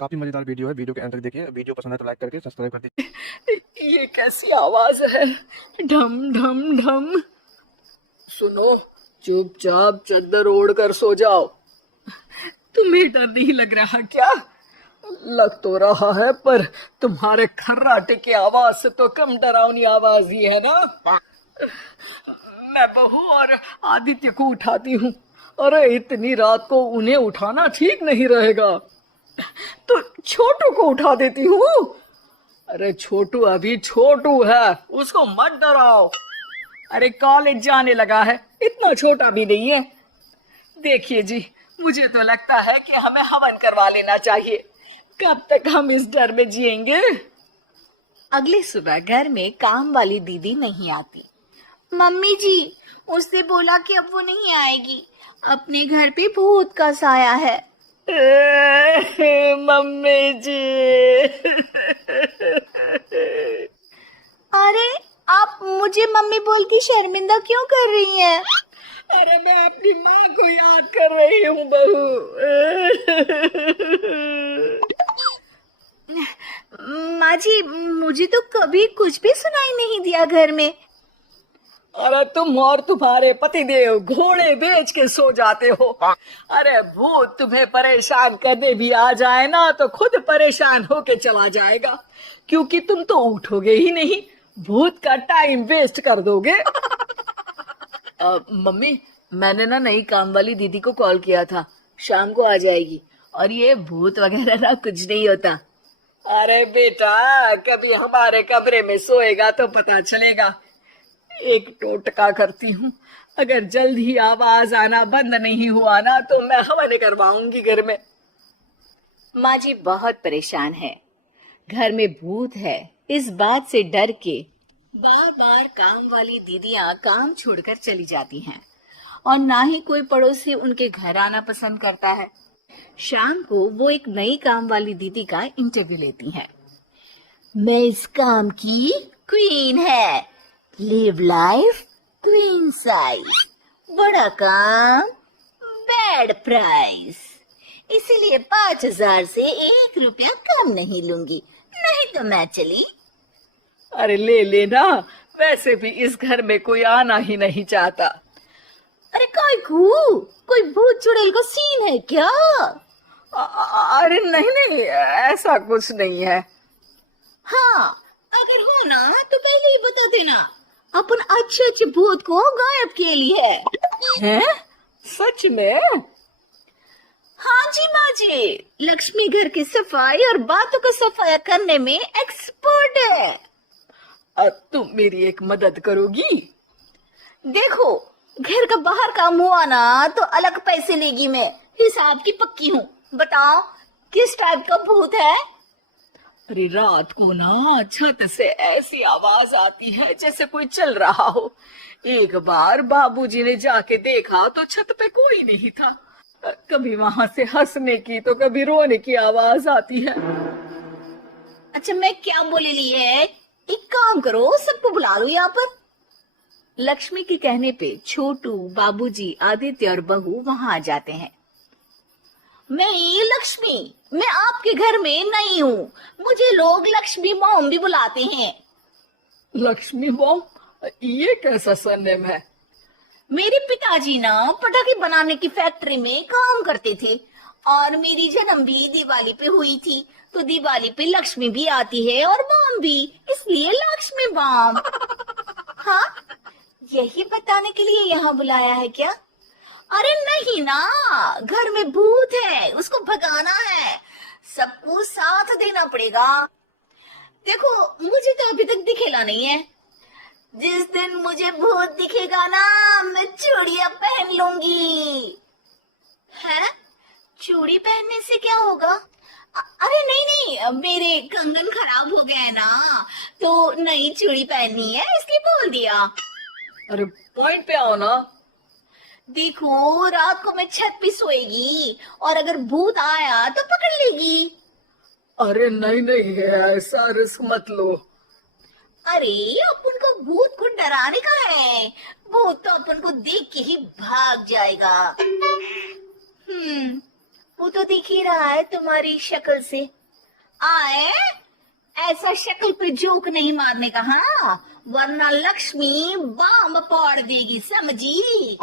काफी मजेदार वीडियो है। वीडियो के अंत तक देखिए। वीडियो पसंद है तो लाइक करके सब्सक्राइब कर दीजिए। ये कैसी आवाज है? ढम ढम ढम। सुनो, चुपचाप चद्दर ओढ़ कर सो जाओ। तुम्हें डर नहीं लग रहा क्या? लग तो रहा है, पर तुम्हारे खर्राटे की आवाज से तो कम डरावनी आवाज ही है ना। मैं बहू और आदित्य को उठाती हूँ। अरे इतनी रात को उन्हें उठाना ठीक नहीं रहेगा, तो छोटू को उठा देती हूँ। अरे छोटू अभी छोटू है, उसको मत डराओ। अरे कॉलेज जाने लगा है, इतना छोटा भी नहीं है। देखिए जी, मुझे तो लगता है कि हमें हवन करवा लेना चाहिए। कब तक हम इस डर में जिएंगे? अगली सुबह घर में काम वाली दीदी नहीं आती। मम्मी जी, उसने बोला कि अब वो नहीं आएगी, अपने घर पे भूत का साया है। मम्मी जी। अरे आप मुझे मम्मी बोल के शर्मिंदा क्यों कर रही हैं? अरे मैं अपनी माँ को याद कर रही हूँ बहू। माँ जी, मुझे तो कभी कुछ भी सुनाई नहीं दिया घर में। अरे तुम और तुम्हारे पतिदेव घोड़े बेच के सो जाते हो। अरे भूत तुम्हें परेशान करने भी आ जाए ना तो खुद परेशान होके चला जाएगा, क्योंकि तुम तो उठोगे ही नहीं, भूत का टाइम वेस्ट कर दोगे। मम्मी, मैंने ना नई काम वाली दीदी को कॉल किया था, शाम को आ जाएगी। और ये भूत वगैरह ना कुछ नहीं होता। अरे बेटा, कभी हमारे कमरे में सोएगा तो पता चलेगा। एक टोटका करती हूँ, अगर जल्द ही आवाज आना बंद नहीं हुआ ना तो मैं हवन करवाऊंगी घर में। माँ जी बहुत परेशान है, घर में भूत है इस बात से डर के बार बार काम वाली दीदियां काम छोड़कर चली जाती हैं और ना ही कोई पड़ोसी उनके घर आना पसंद करता है। शाम को वो एक नई काम वाली दीदी का इंटरव्यू लेती हैं। मैं इस काम की क्वीन है, लिव लाइफ क्वीन साइज, बड़ा काम बैड प्राइस, इसीलिए 5,000 से 1 रुपया कम नहीं लूंगी, नहीं तो मैं चली। अरे ले लेना, वैसे भी इस घर में कोई आना ही नहीं चाहता। अरे कोई भूत चुड़ैल का सीन है क्या? अरे नहीं नहीं, ऐसा कुछ नहीं है। हाँ, अगर हो ना तो पहले ही बता देना, अपन अच्छे भूत को गायब के लिए है। हैं? सच में? हाँ जी माँ जी, लक्ष्मी घर की सफाई और बातों को सफाया करने में एक्सपर्ट है। तुम मेरी एक मदद करोगी? देखो, घर का बाहर काम हुआ ना तो अलग पैसे लेगी, मैं हिसाब की पक्की हूँ। बताओ किस टाइप का भूत है? अरे रात को ना छत से ऐसी आवाज आती है जैसे कोई चल रहा हो। एक बार बाबूजी ने जाके देखा तो छत पे कोई नहीं था। कभी वहां से हंसने की तो कभी रोने की आवाज आती है। अच्छा, मैं क्या बोले ली है, एक काम करो, सबको बुला लो यहाँ पर। लक्ष्मी के कहने पे छोटू, बाबूजी, आदित्य और बहू वहां आ जाते हैं। मैं लक्ष्मी, मैं आपके घर में नई हूँ, मुझे लोग लक्ष्मी मॉम भी बुलाते हैं। लक्ष्मी मॉम? ये कैसा सरनेम है? मेरे पिताजी ना पटाखे बनाने की फैक्ट्री में काम करते थे और मेरी जन्म भी दिवाली पे हुई थी, तो दिवाली पे लक्ष्मी भी आती है और मॉम भी, इसलिए लक्ष्मी मॉम। हाँ, यही बताने के लिए यहाँ बुलाया है क्या? अरे नहीं ना, घर में भूत है, उसको भगाना है, सबको साथ देना पड़ेगा। देखो, मुझे तो अभी तक दिखेला नहीं है, जिस दिन मुझे भूत दिखेगा ना मैं चूड़ियां पहन लूंगी। है? चूड़ी पहनने से क्या होगा? अरे नहीं नहीं, मेरे कंगन खराब हो गए ना, तो नई चूड़ी पहननी है इसलिए बोल दिया। अरे पॉइंट पे आओ ना। देखो, रात को मैं छत पे सोएगी और अगर भूत आया तो पकड़ लेगी। अरे नहीं नहीं, ऐसा रिस्क मत लो। अरे अपन को भूत को डराने का है, भूत तो अपन को देख के ही भाग जाएगा। वो तो दिख ही रहा है तुम्हारी शक्ल से। आए, ऐसा शक्ल पे जोक नहीं मारने का, हाँ, वरना लक्ष्मी बम फोड़ देगी, समझी?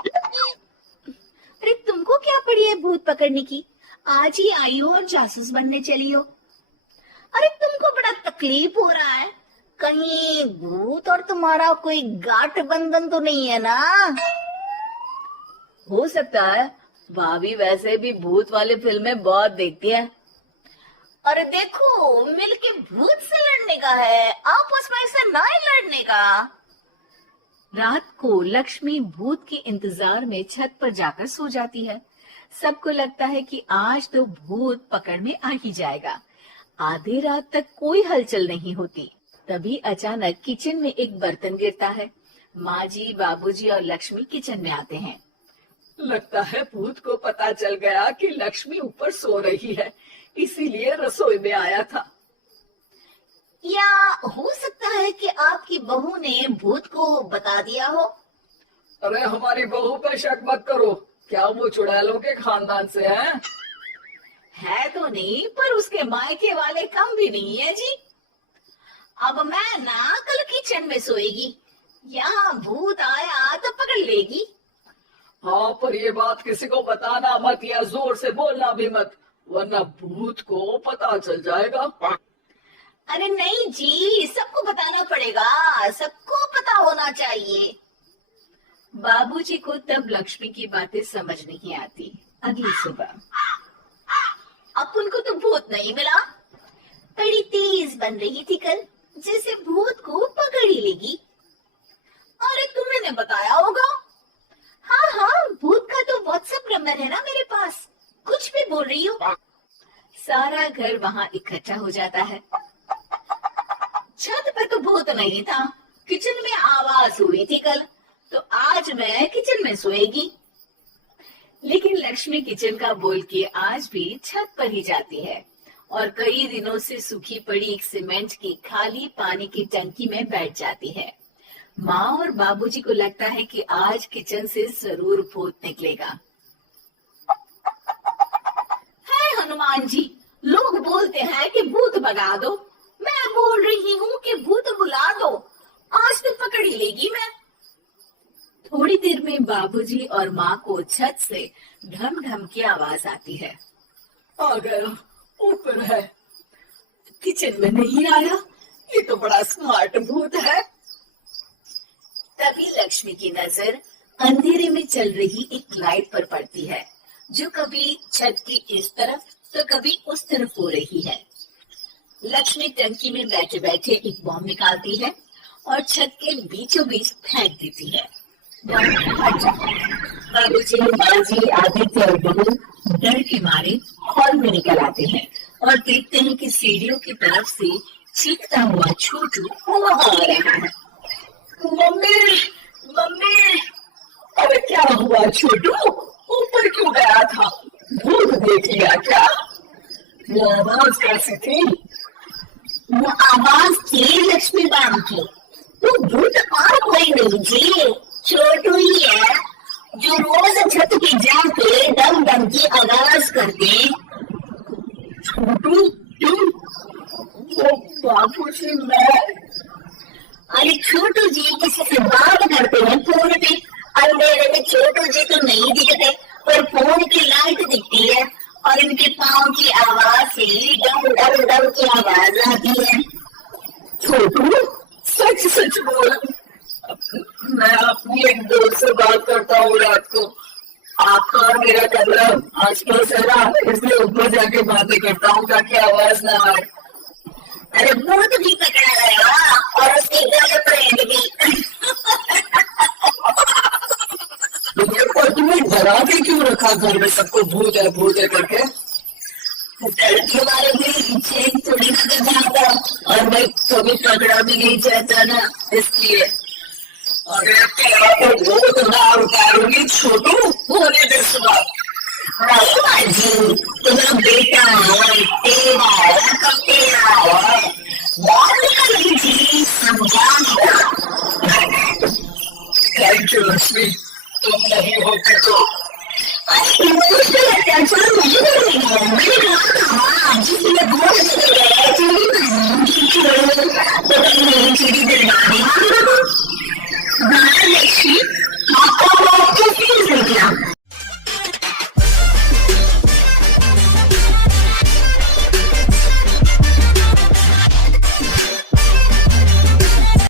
अरे तुमको क्या पड़ी है भूत पकड़ने की? आज ही आई हो और जासूस बनने चली हो। अरे तुमको बड़ा तकलीफ हो रहा है, कहीं भूत और तुम्हारा कोई गांठ बंधन तो नहीं है ना? हो सकता है, भाभी वैसे भी भूत वाली फिल्में बहुत देखती है। अरे देखो, मिलके भूत से लड़ने का है, आपस में ऐसे ना ही लड़ने का। रात को लक्ष्मी भूत के इंतजार में छत पर जाकर सो जाती है। सबको लगता है कि आज तो भूत पकड़ में आ ही जाएगा। आधी रात तक कोई हलचल नहीं होती। तभी अचानक किचन में एक बर्तन गिरता है। माँ जी, बाबूजी और लक्ष्मी किचन में आते हैं। लगता है भूत को पता चल गया कि लक्ष्मी ऊपर सो रही है, इसीलिए रसोई में आया था। या हो सकता है कि आपकी बहू ने भूत को बता दिया हो। अरे हमारी बहू पे शक मत करो, क्या वो चुड़ैलों के खानदान से है तो नहीं, पर उसके मायके वाले कम भी नहीं है जी। अब मैं ना कल किचन में सोएगी, यहाँ भूत आया तो पकड़ लेगी। हाँ, पर ये बात किसी को बताना मत या जोर से बोलना भी मत, वरना भूत को पता चल जाएगा। अरे नहीं जी, सबको बताना पड़ेगा, सबको पता होना चाहिए। बाबूजी को तब लक्ष्मी की बातें समझ नहीं आती। अगली सुबह अपन को तो भूत नहीं मिला, बड़ी तेज बन रही थी कल, जैसे भूत को पकड़ ही लेगी। अरे तुम्हें ने बताया होगा। हाँ हाँ, भूत का तो व्हाट्सएप नंबर है ना मेरे पास, कुछ भी बोल रही हो। सारा घर वहाँ इकट्ठा हो जाता है। छत पे तो भूत नहीं था, किचन में आवाज हुई थी कल, तो आज मैं किचन में सोएगी। लेकिन लक्ष्मी किचन का बोल के आज भी छत पर ही जाती है और कई दिनों से सूखी पड़ी एक सीमेंट की खाली पानी की टंकी में बैठ जाती है। माँ और बाबूजी को लगता है कि आज किचन से जरूर भूत निकलेगा। है हनुमान जी, लोग बोलते हैं कि भूत भगा दो, मैं बोल रही हूँ कि भूत बुला दो, आज तो पकड़ ही लेगी मैं। थोड़ी देर में बाबूजी और माँ को छत से ढम ढम की आवाज आती है। आ गया, ऊपर है, किचन में नहीं आया, ये तो बड़ा स्मार्ट भूत है। तभी लक्ष्मी की नजर अंधेरे में चल रही एक लाइट पर पड़ती है, जो कभी छत की इस तरफ तो कभी उस तरफ हो रही है। लक्ष्मी टंकी में बैठे बैठे एक बॉम्ब निकालती है और छत के बीचों बीच फेंक देती है। बाबूजी, माँ, आदित्य और बहू डर के मारे हॉल में निकल आते हैं और देखते हैं कि सीढ़ियों की तरफ से चीखता हुआ छोटू वहां आ रहा है। मम्मी, मम्मी, अरे क्या हुआ छोटू, ऊपर क्यों गया था, भूत देख लिया क्या? वो आवाज कैसी थी? वो आवाज थी लक्ष्मी बाम की, वो भूत और कोई नहीं जी, छोटू ही है, जो रोज छत पे जाके डम डम की आवाज करते। छोटू तुम? वो बाबूजी मैं? अरे छोटू जी किसी से बात करते हैं फोन पे, अंधेरे में छोटू जी तो नहीं दिखते, पर फोन की लाइट दिखती है और इनके पाँव की आवाज से डम डम डम की आवाज आती है। छोटू सच सच बोल, मैं अपनी एक दोस्त से बात करता हूँ रात को, आपका और मेरा कमरा आसपास है ना, इसलिए ऊपर जाके बातें करता हूँ ताकि आवाज ना आए। अरे भूत भी पकड़ा गया और उसकी गर्लफ्रेंड भी। पर तुमने डरा के क्यों रखा घर में सबको भूत है करके? तुम्हारे भी चेन थोड़ी सी जाता और मैं कभी पकड़ा भी नहीं चाहता ना, इसलिए। अरे तेरा तो भूत ना उतारूंगी छोटू, होने दे सुबह। नहीं माँ जी, तुम्हारा बेटा है, तेरा है, कब तेरा है, बात नहीं जी, समझाएगा। थैंक यू लक्ष्मी, तुम नहीं होते तो। अरे इमोशनल अटैचमेंट नहीं करेंगे मेरी चिड़ी